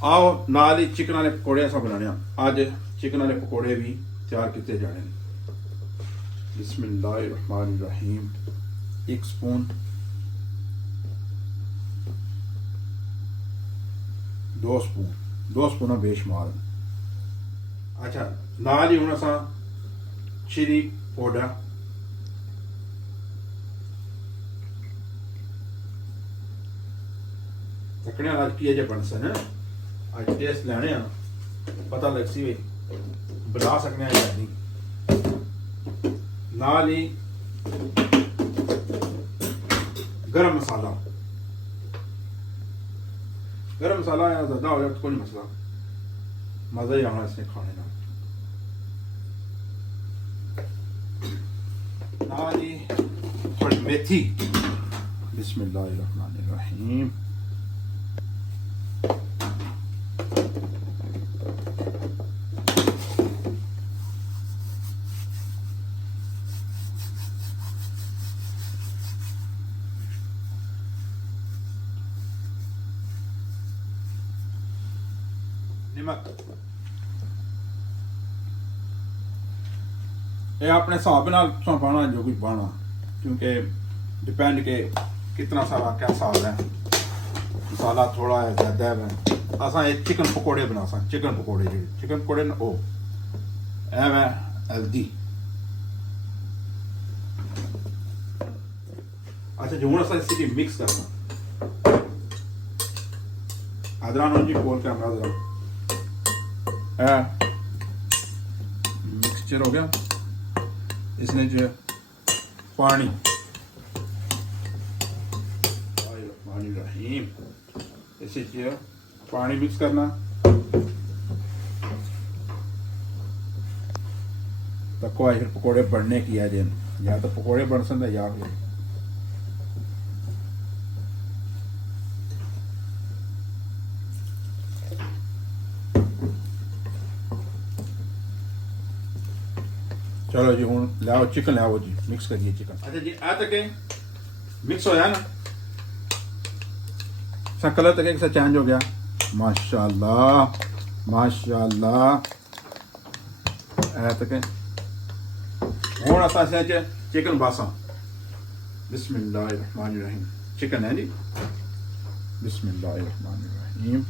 आओ नाल ही चिकन वाले पकौड़े अस बनाने अज चिकन वाले पकौड़े भी तैयार किए जाने। बिस्मिल्लाहिर्रहमानिर्रहीम। 1 स्पून, 2 स्पून, 2 स्पून बेशुमार। अच्छा नाल ही हुण असां चिली पाउडर, तकने अज की जे बन सन अज टेस्ट लैने पता लग सी बना सकने या नहीं। नाल ही गरम मसाला, गरम मसाला या ज़्यादा हो जाए तो कोई मसला, मज़ा ही आना इसने खाने ना। नाल ही थोड़ी मेथी। बिस्मिल्लाहिर्रहमानिर्रहीम। नमक ये अपने हिसाब नाल पाना जो कुछ पाना, क्योंकि डिपेंड के कितना सारा क्या हिसाब है। मसाला थोड़ा है ज़्यादा है। असा ये चिकन पकौड़े बना सा, चिकन पकौड़े जो चिकन पकौड़े न वो है हल्दी। अच्छा जो हूँ असा इसी मिक्स करना। अदरान जी बोल के हमारा मिक्सचर हो गया। इसने जो पानी रहीम इसे जो पानी मिक्स करना। तको फिर पकौड़े बनने की है दिन, या तो पकौड़े बन सकते या फिर चलो जी हूँ लाओ चिकन लाओ जी मिक्स करिए चिकन। अच्छा जी आ तक मिक्स होया ना, सा कलर तक एक सा चेंज हो गया। माशाल्लाह माशाल्लाह। तक हूँ असा चिकन बासा। बिस्मिल्लाहिर्रहमानिर्रहीम। चिकन है जी। बिस्मिल्लाहिर्रहमानिर्रहीम।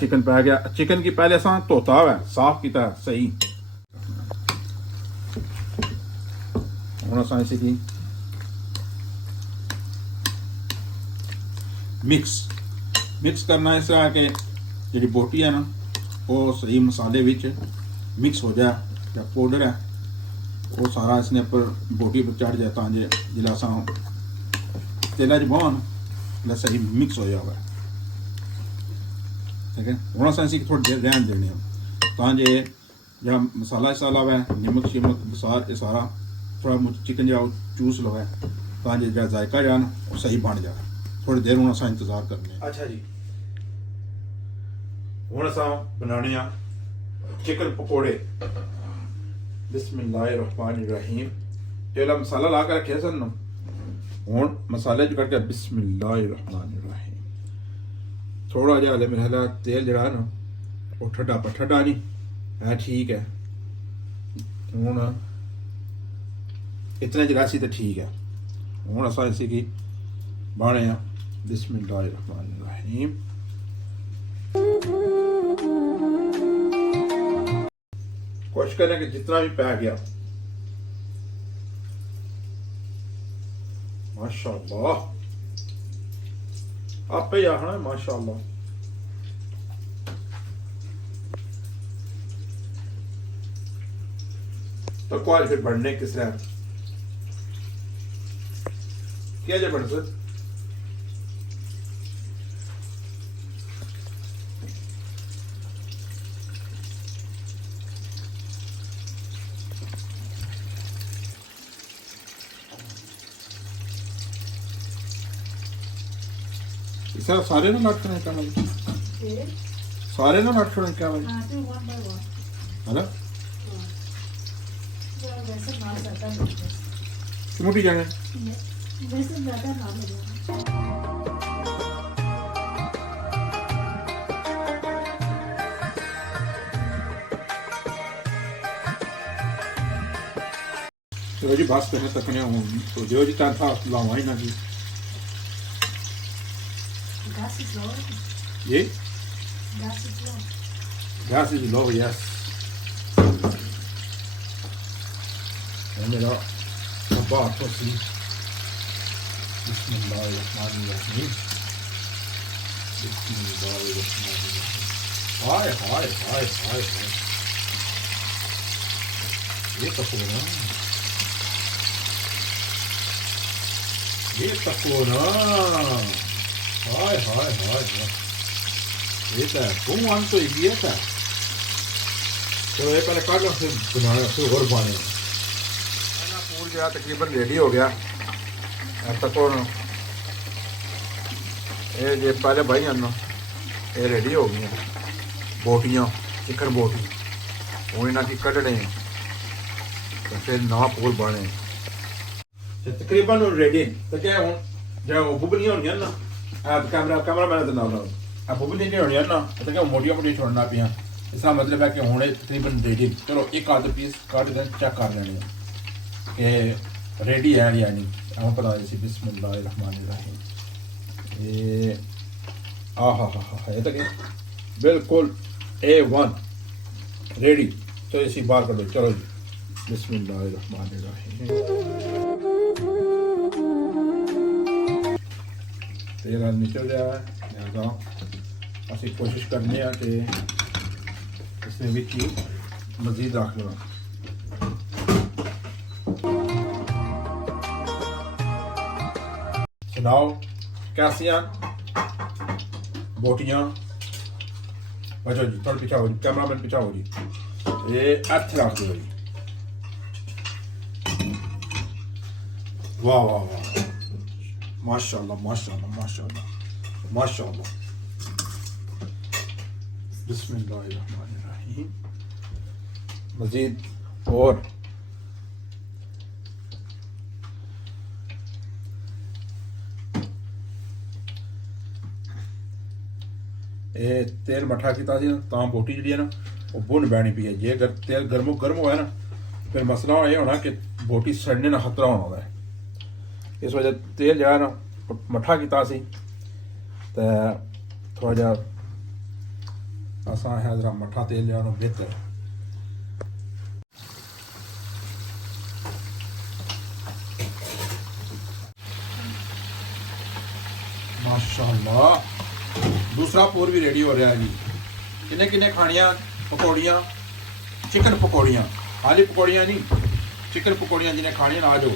चिकन पै गया। चिकन की पहले असा धोता हुआ साफ किया सही। हूँ असा इसी की मिक्स करना इस तरह के जी बोटी है ना वो सही मसाले विच मिक्स हो जाए। या पाउडर है वो सारा इसने पर बोटी पर चढ़ जाए ताजे जिला असा तेल च बहुत सही मिक्स हो हुआ है। ठीक है हूँ असा इसी थोड़ी देर रहन देने ताजे जरा मसाला शसाला है नमक शिमक बसार ये सारा थोड़ा चिकन जरा चूस लो है ताजे जरा जायका जरा ना वो सही बन जाए। थोड़ी देर हूँ असा इंतजार करने। अच्छा जी हूँ असा बनाने चिकन पकौड़े। बिस्मिल्लाहिर्रहमानिर्रहीम। पहला मसाला ला कर रखे सन हूँ मसाले च करके बिस्मिल्लाहिर्रहमानिर्रहीम। थोड़ा जहा मेरे ख्याल तेल जरा ना वो ठंडा पर ठंडा नहीं है ठीक है। हूँ इतने जरासी तो ठीक है। हूँ असा इसी की बाने बिस्मिल्लाहिर्रहमानिर्रहीम। कोशिश करें कि जितना भी पै गया। माशाअल्लाह आप ही आखना माशाअल्लाह। तो कोई फिर बढ़ने किस तरह क्या जो बन सर सर सारे ना नट करने क्या भाई सारे ना नट करने क्या भाई है ना मोटी जाने वैसे ज़्यादा ना हो जाए। तो जी बस करने तकने हूँ तो जो जी टाइम था लावा ही ना जी Gas is low. ये Gas is low. Gas is low yes मेरा अब्बा तो सी बिस्मिल्लाहिर्रहमानिर्रहीम बिस्मिल्लाहिर्रहमानिर्रहीम हाय हाय हाय हाय हाय ये पकोड़ा हाय हाय हाय हाय ये तो तुम वन तो ये था चलो ये पहले काट लो फिर बनाना फिर और पाने पूर जो है तकरीबन रेडी हो गया अब तक और ये पहले भाई आना ये रेडी हो गई बोटियाँ चिकन बोटी वो इन्हें की कटने तो फिर ना पूर बने तकरीबन रेडी तो क्या हूँ जो बुबलियाँ होंगी ना कैमरा मैंने तो ना बुबली नहीं होनी है ना तो क्या मोटिया मोटिया छोड़ना पिया इसका मतलब है कि हूँ तकरीबन रेडी चलो एक आध पीस काट दें चेक कर लेने कि रेडी है या नहीं हमें पता है बिस्मिल्लाहिर्रहमानिर्रहीम ये हा ये तो बिल्कुल A1 रेडी चलो इसी बार कर दो चलो जी बिस्मिल्लाहिर्रहमानिर्रहीम तेल निकल रहा है लिहाजा असं कोशिश करने कि इसमें भी चीज मजीद रख लो सुनाओ कैसियाँ बोटियाँ बचो जी थोड़ा पीछा हो जी कैमरा मैन पीछा हो जी ये अच्छे रख दो जी वाह वाह वाह माशाल्लाह माशाल्लाह माशाल्लाह माशाल्लाह बिस्मिल्लाहिर्रहमानिर्रहीम मजीद और ये तेल मठा किया तां बोटी जी है ना वो भुन बैनी पी है जे अगर तेल गर्म हुआ है ना फिर मसला ये होना कि बोटी सड़ने ना खतरा होना है इस वजह तेल जो है ना मठा किया तो थोड़ा जा आसान है जरा मठा तेल जो है ना बेहतर माशाल्लाह दूसरा पूर भी रेडी हो रहा है जी किन्ने किन्ने खानियाँ पकौड़ियाँ चिकन पकौड़ियाँ खाली पकौड़ियाँ नहीं चिकन पकौड़ियाँ जिन्हें खानियाँ आ जाओ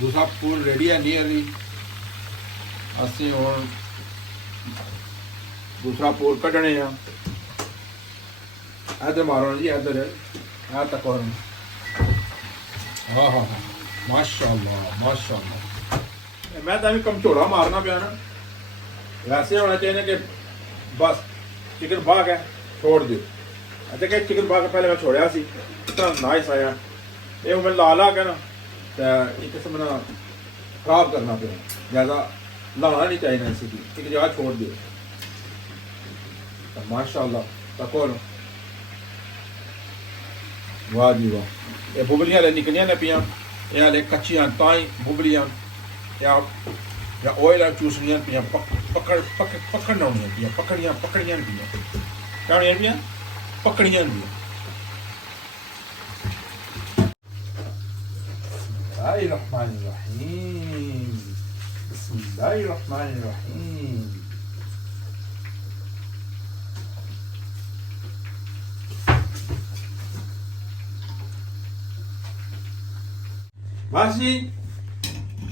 दूसरा पूर रेडी है नियरली असी और दूसरा पूर कटने इधर मारो जी इधर तक और हाँ माशाल्लाह माशाल्लाह मैं तो अभी कमचोड़ा मारना पिया ना वैसे होना चाहिए कि बस चिकन बाग है छोड़ दो अच्छा क्या चिकन बाग पहले मैं छोड़ा सी इतना नाइस आया ये मैं ला के ना तो एक किस्म ना खराब करना पिया ज़्यादा लाना नहीं चाहिए ना इसी की एक जगह छोड़ दो तो माशाल्लाह तको वाह जी वाह ये बुबलियाँ निकलियाँ न पियाँ ये हाले कच्चियाँ ताई बुबलियाँ या ऑयल चूसनियाँ पियाँ पकड़ना होनी पियाँ पकड़ियाँ पियाँ क्या होनी पियाँ पकड़ियाँ पियाँ बिस्मिल्लाहिर्रहमानिर्रहीम बिस्मिल्लाहिर्रहमानिर्रहीम बस जी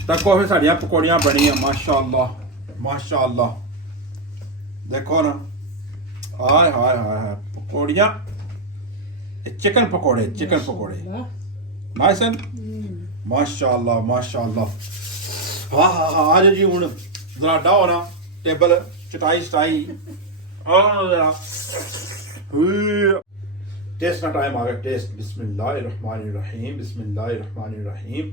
तको फिर साड़ियाँ पकौड़ियाँ बनिया माशाअल्लाह माशाअल्लाह देखो ना हाय हाय हाय हाय पकौड़ियाँ चिकन पकौड़े नाइस माशाअल्लाह माशाअल्लाह हाँ आज जी हूँ जरा डाओ ना टेबल चटाई टेस्ट का टाइम आ गया टेस्ट बिस्मिल्लाहिर्रहमानिर्रहीम बिस्मिल्लाहिर्रहमानिर्रहीम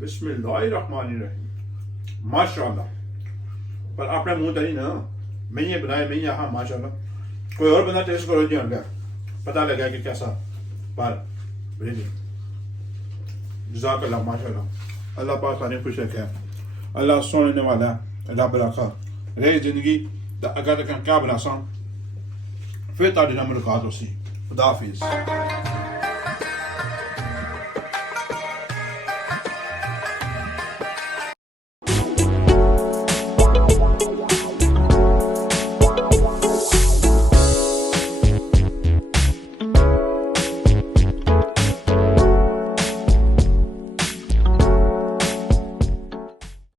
बिस्मिल्लाहिर्रहमानिर्रहीम। माशाल्लाह। पर अपने मुंह तरी ना मैं ये बनाया मैं यहाँ माशाल्लाह। कोई और बंदा टेस्ट करो जी उनका पता लगा कि कैसा। पर जज़ाकल्लाह माशाल्लाह। अल्लाह पाक सारे खुश रखे। अल्लाह सोने वाला रब रखा रही जिंदगी तो अगर तक क्या बना सा फिर ताड़ी ना मुलाकात हो सी। खुदा हाफिज़।